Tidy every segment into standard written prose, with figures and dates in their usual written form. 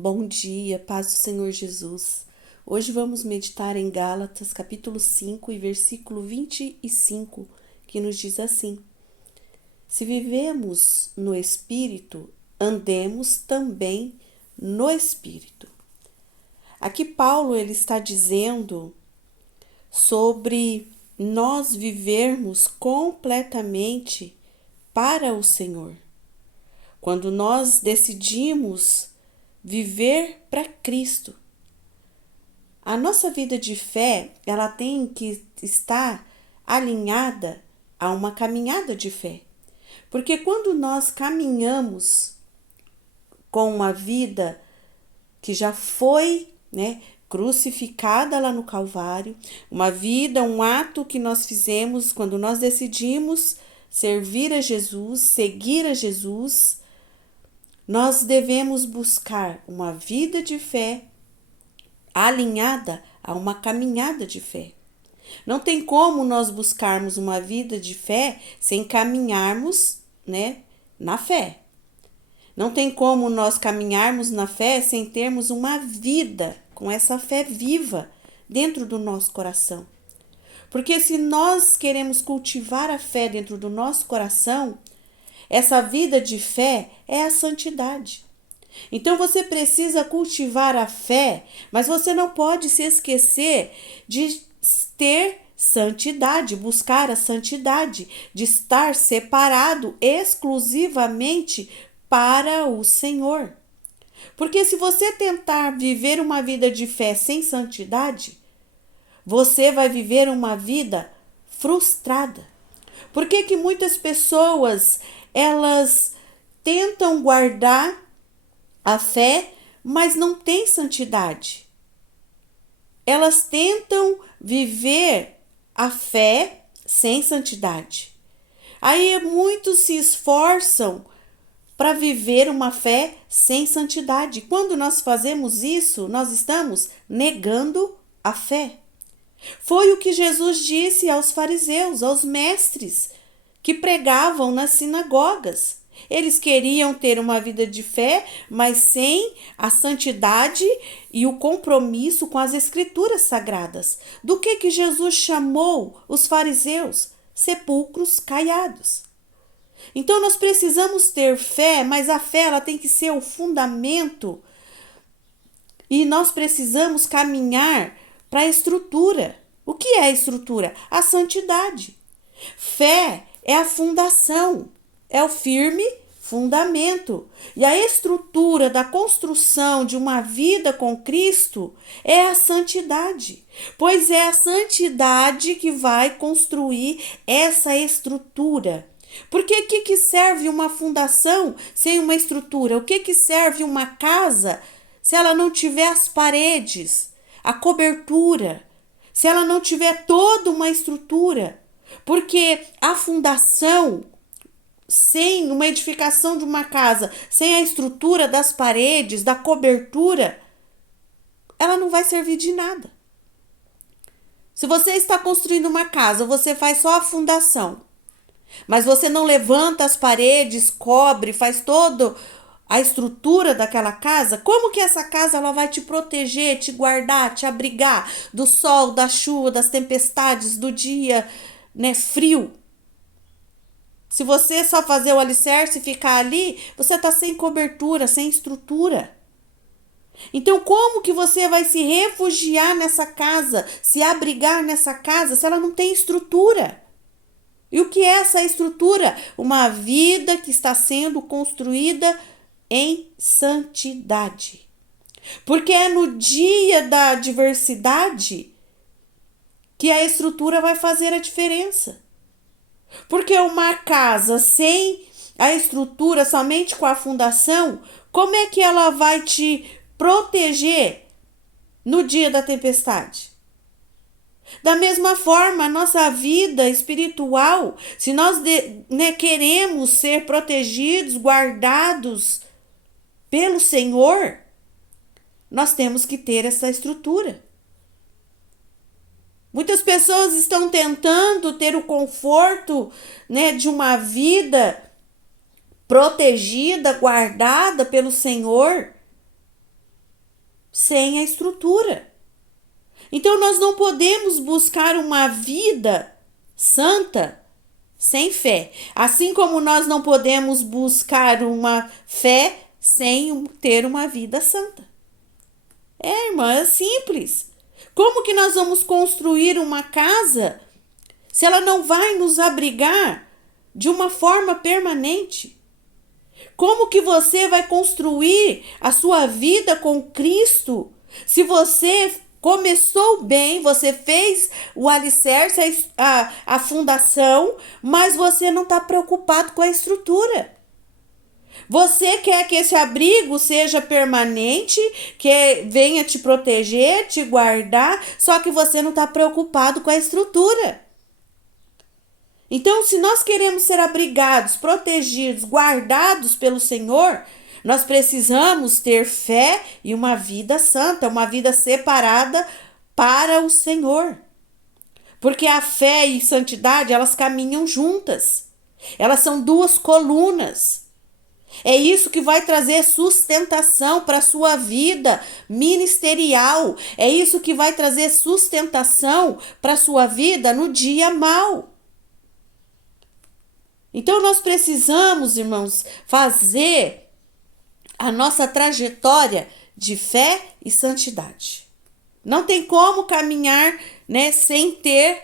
Bom dia, paz do Senhor Jesus. Hoje vamos meditar em Gálatas, capítulo 5 e versículo 25, que nos diz assim: Se vivemos no Espírito, andemos também no Espírito. Aqui Paulo ele está dizendo sobre nós vivermos completamente para o Senhor. Quando nós decidimos viver para Cristo. A nossa vida de fé, ela tem que estar alinhada a uma caminhada de fé. Porque quando nós caminhamos com uma vida que já foi, crucificada lá no Calvário, uma vida, um ato que nós fizemos quando nós decidimos servir a Jesus, seguir a Jesus, nós devemos buscar uma vida de fé alinhada a uma caminhada de fé. Não tem como nós buscarmos uma vida de fé sem caminharmos, na fé. Não tem como nós caminharmos na fé sem termos uma vida com essa fé viva dentro do nosso coração. Porque se nós queremos cultivar a fé dentro do nosso coração, essa vida de fé é a santidade. Então você precisa cultivar a fé, mas você não pode se esquecer de ter santidade, buscar a santidade, de estar separado exclusivamente para o Senhor. Porque se você tentar viver uma vida de fé sem santidade, você vai viver uma vida frustrada. Por que muitas pessoas, elas tentam guardar a fé, mas não têm santidade? Elas tentam viver a fé sem santidade. Aí muitos se esforçam para viver uma fé sem santidade. Quando nós fazemos isso, nós estamos negando a fé. Foi o que Jesus disse aos fariseus, aos mestres que pregavam nas sinagogas. Eles queriam ter uma vida de fé, mas sem a santidade e o compromisso com as escrituras sagradas. Do que Jesus chamou os fariseus? Sepulcros caiados. Então nós precisamos ter fé, mas a fé ela tem que ser o fundamento e nós precisamos caminhar para a estrutura. O que é a estrutura? A santidade. Fé é a fundação, é o firme fundamento. E a estrutura da construção de uma vida com Cristo é a santidade, pois é a santidade que vai construir essa estrutura. Porque que serve uma fundação sem uma estrutura? O que serve uma casa se ela não tiver as paredes, a cobertura, se ela não tiver toda uma estrutura? Porque a fundação, sem uma edificação de uma casa, sem a estrutura das paredes, da cobertura, ela não vai servir de nada. Se você está construindo uma casa, você faz só a fundação, mas você não levanta as paredes, cobre, faz toda a estrutura daquela casa, como que essa casa ela vai te proteger, te guardar, te abrigar do sol, da chuva, das tempestades, do dia, frio? Se você só fazer o alicerce e ficar ali, você está sem cobertura, sem estrutura. Então, como que você vai se refugiar nessa casa, se abrigar nessa casa, se ela não tem estrutura? E o que é essa estrutura? Uma vida que está sendo construída em santidade. Porque é no dia da adversidade que a estrutura vai fazer a diferença. Porque uma casa sem a estrutura, somente com a fundação, como é que ela vai te proteger no dia da tempestade? Da mesma forma, a nossa vida espiritual, se nós queremos ser protegidos, guardados pelo Senhor, nós temos que ter essa estrutura. Muitas pessoas estão tentando ter o conforto, de uma vida protegida, guardada pelo Senhor, sem a estrutura. Então nós não podemos buscar uma vida santa sem fé. Assim como nós não podemos buscar uma fé sem ter uma vida santa. Irmã, é simples. Como que nós vamos construir uma casa se ela não vai nos abrigar de uma forma permanente? Como que você vai construir a sua vida com Cristo se você começou bem, você fez o alicerce, a fundação, mas você não está preocupado com a estrutura? Você quer que esse abrigo seja permanente, que venha te proteger, te guardar, só que você não está preocupado com a estrutura. Então, se nós queremos ser abrigados, protegidos, guardados pelo Senhor, nós precisamos ter fé e uma vida santa, uma vida separada para o Senhor. Porque a fé e santidade, elas caminham juntas. Elas são duas colunas. É isso que vai trazer sustentação para a sua vida ministerial. É isso que vai trazer sustentação para a sua vida no dia mau. Então nós precisamos, irmãos, fazer a nossa trajetória de fé e santidade. Não tem como caminhar, sem ter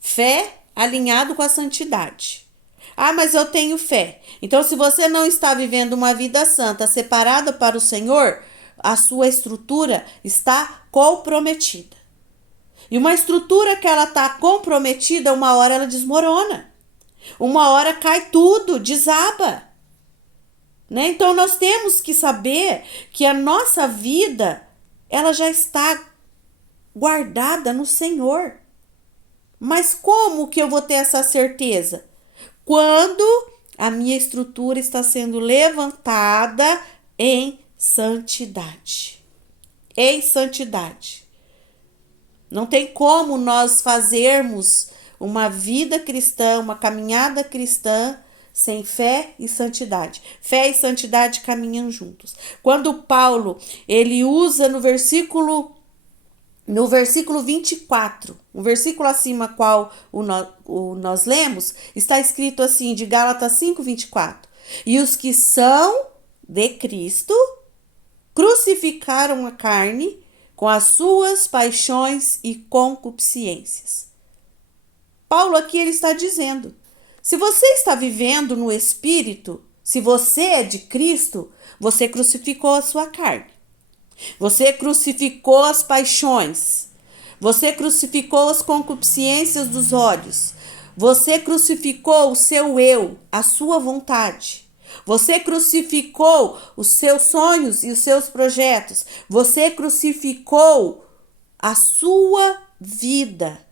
fé alinhado com a santidade. Ah, mas eu tenho fé. Então, se você não está vivendo uma vida santa, separada para o Senhor, a sua estrutura está comprometida. E uma estrutura que ela está comprometida, uma hora ela desmorona. Uma hora cai tudo, desaba. Então, nós temos que saber que a nossa vida, ela já está guardada no Senhor. Mas como que eu vou ter essa certeza? Quando a minha estrutura está sendo levantada em santidade. Em santidade. Não tem como nós fazermos uma vida cristã, uma caminhada cristã, sem fé e santidade. Fé e santidade caminham juntos. Quando Paulo, ele usa no versículo 24, o versículo acima qual nós lemos, está escrito assim, de Gálatas 5:24. E os que são de Cristo crucificaram a carne com as suas paixões e concupiscências. Paulo aqui ele está dizendo, se você está vivendo no Espírito, se você é de Cristo, você crucificou a sua carne. Você crucificou as paixões. Você crucificou as concupiscências dos olhos. Você crucificou o seu eu, a sua vontade. Você crucificou os seus sonhos e os seus projetos. Você crucificou a sua vida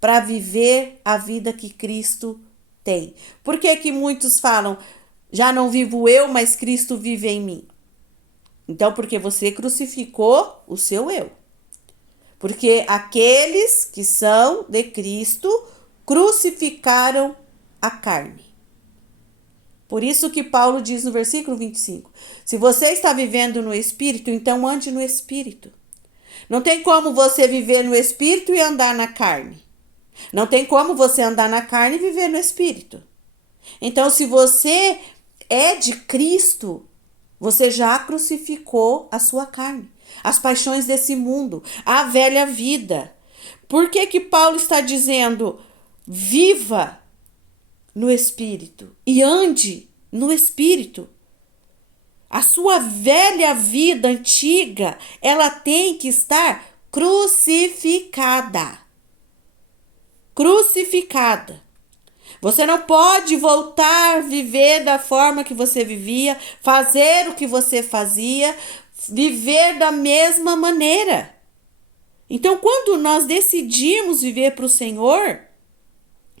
para viver a vida que Cristo tem. Por que que muitos falam, já não vivo eu, mas Cristo vive em mim? Então, porque você crucificou o seu eu. Porque aqueles que são de Cristo crucificaram a carne. Por isso que Paulo diz no versículo 25, se você está vivendo no Espírito, então ande no Espírito. Não tem como você viver no Espírito e andar na carne. Não tem como você andar na carne e viver no Espírito. Então, se você é de Cristo, você já crucificou a sua carne, as paixões desse mundo, a velha vida. Por que que Paulo está dizendo, viva no Espírito e ande no Espírito? A sua velha vida antiga, ela tem que estar crucificada. Crucificada. Você não pode voltar a viver da forma que você vivia, fazer o que você fazia, viver da mesma maneira. Então, quando nós decidimos viver para o Senhor,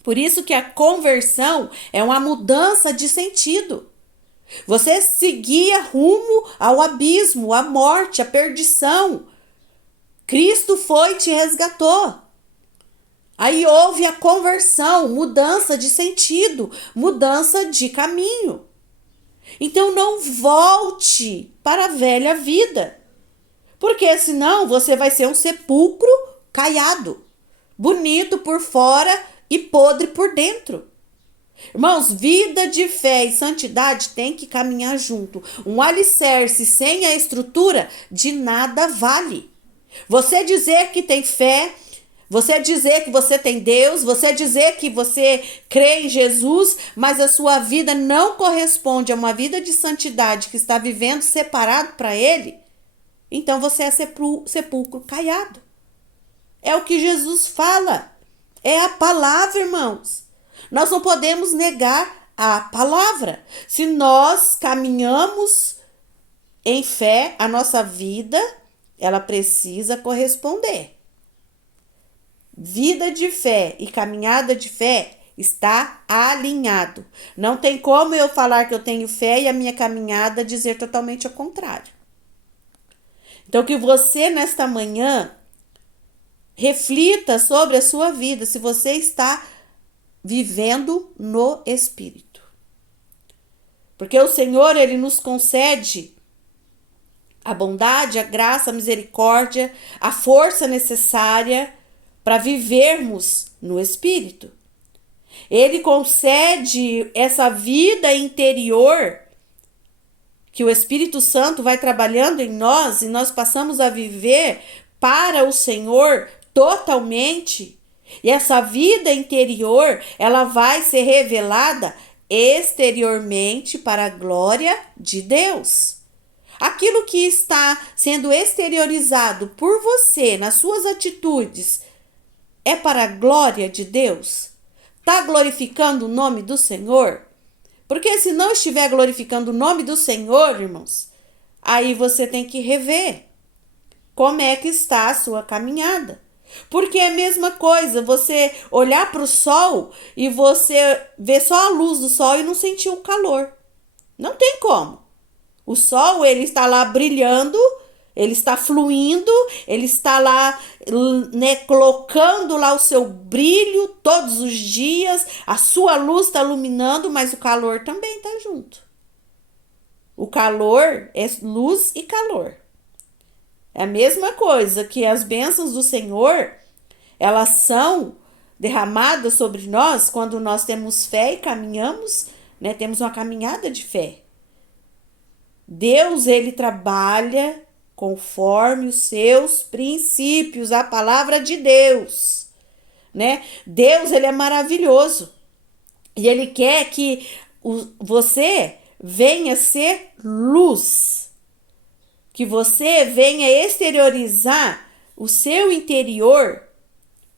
por isso que a conversão é uma mudança de sentido. Você seguia rumo ao abismo, à morte, à perdição. Cristo foi e te resgatou. Aí houve a conversão, mudança de sentido, mudança de caminho. Então não volte para a velha vida. Porque senão você vai ser um sepulcro caiado, bonito por fora e podre por dentro. Irmãos, vida de fé e santidade tem que caminhar junto. Um alicerce sem a estrutura de nada vale. Você dizer que tem fé, você dizer que você tem Deus, você dizer que você crê em Jesus, mas a sua vida não corresponde a uma vida de santidade que está vivendo separado para Ele, então você é sepulcro caiado. É o que Jesus fala. É a palavra, irmãos. Nós não podemos negar a palavra. Se nós caminhamos em fé, a nossa vida, ela precisa corresponder. Vida de fé e caminhada de fé está alinhado. Não tem como eu falar que eu tenho fé e a minha caminhada dizer totalmente ao contrário. Então, que você nesta manhã reflita sobre a sua vida, se você está vivendo no Espírito. Porque o Senhor, Ele nos concede a bondade, a graça, a misericórdia, a força necessária para vivermos no Espírito. Ele concede essa vida interior que o Espírito Santo vai trabalhando em nós e nós passamos a viver para o Senhor totalmente. E essa vida interior, ela vai ser revelada exteriormente para a glória de Deus. Aquilo que está sendo exteriorizado por você nas suas atitudes é para a glória de Deus? Está glorificando o nome do Senhor? Porque se não estiver glorificando o nome do Senhor, irmãos, aí você tem que rever como é que está a sua caminhada. Porque é a mesma coisa, você olhar para o sol e você ver só a luz do sol e não sentir o calor. Não tem como. O sol, ele está lá brilhando, ele está fluindo, ele está lá, né, colocando lá o seu brilho todos os dias, a sua luz está iluminando, mas o calor também está junto. O calor é luz e calor. É a mesma coisa que as bênçãos do Senhor, elas são derramadas sobre nós quando nós temos fé e caminhamos, né, temos uma caminhada de fé. Deus, ele trabalha conforme os seus princípios, a palavra de Deus, né? Deus, ele é maravilhoso e ele quer que você venha ser luz, que você venha exteriorizar o seu interior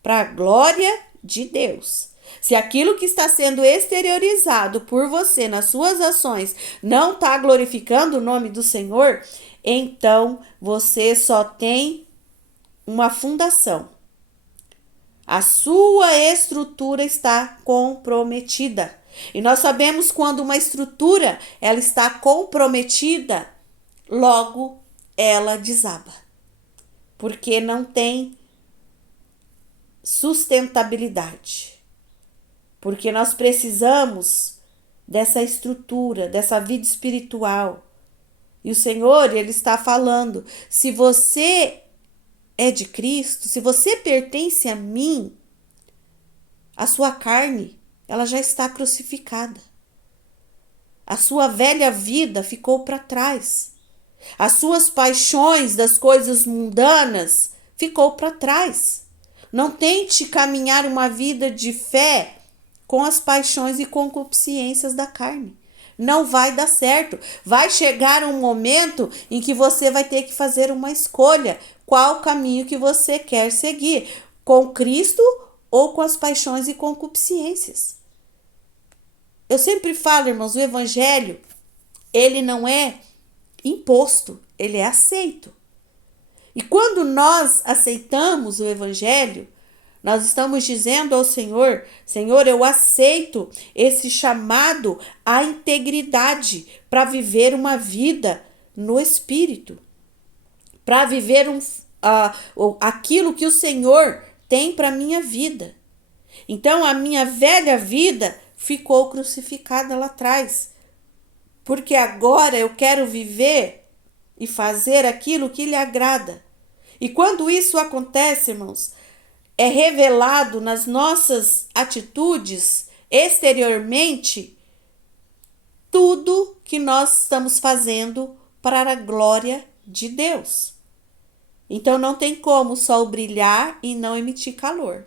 para a glória de Deus. Se aquilo que está sendo exteriorizado por você nas suas ações não está glorificando o nome do Senhor, então você só tem uma fundação. A sua estrutura está comprometida. E nós sabemos quando uma estrutura ela está comprometida, logo ela desaba. Porque não tem sustentabilidade. Porque nós precisamos dessa estrutura, dessa vida espiritual. E o Senhor, ele está falando, se você é de Cristo, se você pertence a mim, a sua carne, ela já está crucificada. A sua velha vida ficou para trás. As suas paixões das coisas mundanas ficou para trás. Não tente caminhar uma vida de fé com as paixões e concupiscências da carne. Não vai dar certo. Vai chegar um momento em que você vai ter que fazer uma escolha. Qual caminho que você quer seguir? Com Cristo ou com as paixões e concupiscências? Eu sempre falo, irmãos, o evangelho, ele não é imposto, ele é aceito. E quando nós aceitamos o evangelho, nós estamos dizendo ao Senhor, Senhor, eu aceito esse chamado à integridade para viver uma vida no Espírito, para viver aquilo que o Senhor tem para a minha vida. Então, a minha velha vida ficou crucificada lá atrás, porque agora eu quero viver e fazer aquilo que lhe agrada. E quando isso acontece, irmãos, é revelado nas nossas atitudes exteriormente tudo que nós estamos fazendo para a glória de Deus. Então não tem como o sol brilhar e não emitir calor.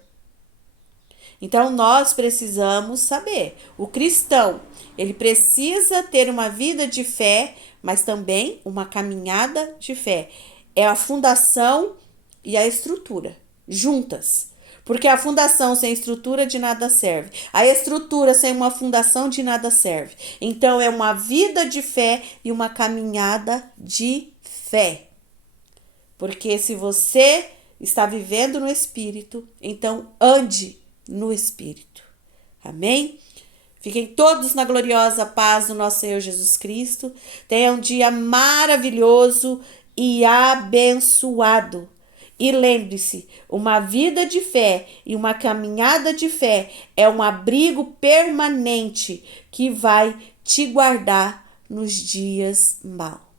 Então nós precisamos saber, o cristão, ele precisa ter uma vida de fé, mas também uma caminhada de fé. É a fundação e a estrutura, juntas. Porque a fundação sem estrutura de nada serve. A estrutura sem uma fundação de nada serve. Então é uma vida de fé e uma caminhada de fé. Porque se você está vivendo no Espírito, então ande no Espírito. Amém? Fiquem todos na gloriosa paz do nosso Senhor Jesus Cristo. Tenham um dia maravilhoso e abençoado. E lembre-se, uma vida de fé e uma caminhada de fé é um abrigo permanente que vai te guardar nos dias maus.